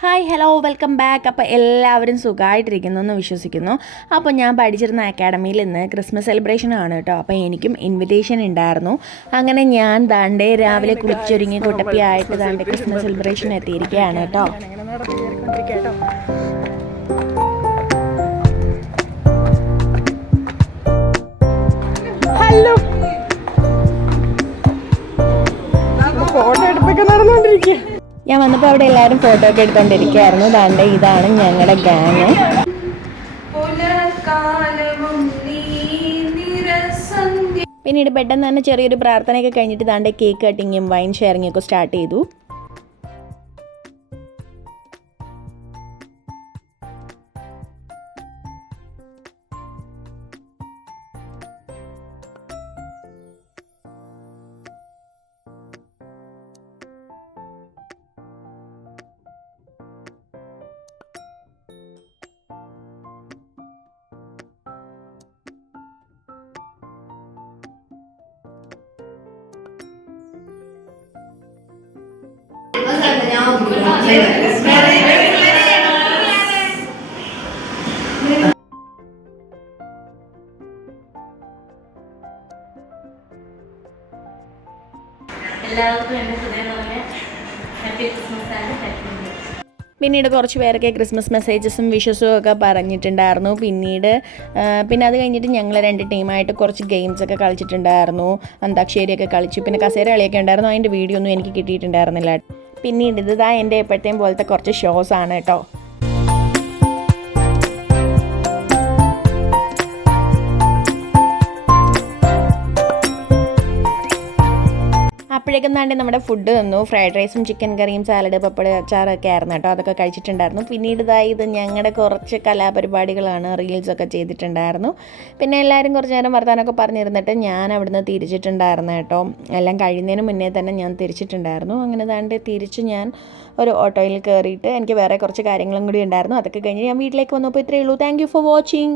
Hi hello welcome back. അപ്പോൾ എല്ലാവരും സുഖമായിട്ടിരിക്കുന്നു എന്ന് വിശ്വസിക്കുന്നു. അപ്പോൾ ഞാൻ പഠിച്ചിരുന്ന അക്കാഡമിയിൽ ഇന്ന് ക്രിസ്മസ് സെലിബ്രേഷൻ ആണ് കേട്ടോ. അപ്പോൾ എനിക്കും ഇൻവിറ്റേഷൻ ഉണ്ടായിരുന്നു. അങ്ങനെ ഞാൻ ദാണ്ടേ രാവിലെ കുളിച്ചൊരുങ്ങി കുട്ടപ്പിയായിട്ട് ദാണ്ടേ ക്രിസ്മസ് സെലിബ്രേഷൻ എത്തിയിരിക്കുകയാണ് കേട്ടോ. ഹലോ, ഫോട്ടോ എടുപ്പൊക്കെ നടന്നുകൊണ്ടിരിക്കുക. ഞാൻ വന്നപ്പോൾ അവിടെ എല്ലാവരും ഫോട്ടോ ഒക്കെ എടുത്തുകൊണ്ടിരിക്കുകയായിരുന്നു. ദാണ്ടെ ഇതാണ് ഞങ്ങളുടെ ഗാങ്. പിന്നീട് പെട്ടെന്ന് തന്നെ ചെറിയൊരു പ്രാർത്ഥനയൊക്കെ കഴിഞ്ഞിട്ട് ദാണ്ടെ കേക്ക് കട്ടിങ്ങും വൈൻ ഷെയറിങ്ങും ഒക്കെ സ്റ്റാർട്ട് ചെയ്തു. പിന്നീട് കുറച്ച് പേരൊക്കെ ക്രിസ്മസ് മെസ്സേജസും വിഷസും ഒക്കെ പറഞ്ഞിട്ടുണ്ടായിരുന്നു. പിന്നെ അത് കഴിഞ്ഞിട്ട് ഞങ്ങൾ 2 ടീമായിട്ട് കുറച്ച് ഗെയിംസൊക്കെ കളിച്ചിട്ടുണ്ടായിരുന്നു. അന്താക്ഷരിയൊക്കെ കളിച്ചു. പിന്നെ കസേര കളിയൊക്കെ ഉണ്ടായിരുന്നു. അതിൻ്റെ വീഡിയോ ഒന്നും എനിക്ക് കിട്ടിയിട്ടുണ്ടായിരുന്നില്ല. പിന്നീട് ഇതാ എൻ്റെ എപ്പോഴത്തെയും പോലത്തെ കുറച്ച് ഷോസ് ആണ് കേട്ടോ. അപ്പോഴേക്കും താണ്ടി നമ്മുടെ ഫുഡ് തന്നു. ഫ്രൈഡ് റൈസും ചിക്കൻ കറിയും സാലഡ് പപ്പട അച്ചാറൊക്കെ ആയിരുന്നു കേട്ടോ. അതൊക്കെ കഴിച്ചിട്ടുണ്ടായിരുന്നു. പിന്നീട് ഇത് ഞങ്ങളുടെ കുറച്ച് കലാപരിപാടികളാണ്. റീൽസൊക്കെ ചെയ്തിട്ടുണ്ടായിരുന്നു. പിന്നെ എല്ലാവരും കുറച്ച് നേരം വർത്താനമൊക്കെ പറഞ്ഞിരുന്നിട്ട് ഞാൻ അവിടുന്ന് തിരിച്ചിട്ടുണ്ടായിരുന്നു കേട്ടോ. എല്ലാം കഴിയുന്നതിന് മുന്നേ തന്നെ ഞാൻ തിരിച്ചിട്ടുണ്ടായിരുന്നു. അങ്ങനെ താണ്ട് തിരിച്ച് ഞാൻ ഒരു ഓട്ടോയിൽ കയറിയിട്ട് എനിക്ക് വേറെ കുറച്ച് കാര്യങ്ങളും കൂടി ഉണ്ടായിരുന്നു. അതൊക്കെ കഴിഞ്ഞ് ഞാൻ വീട്ടിലേക്ക് വന്നപ്പോൾ ഇത്രയേ ഉള്ളൂ. Thank you for watching.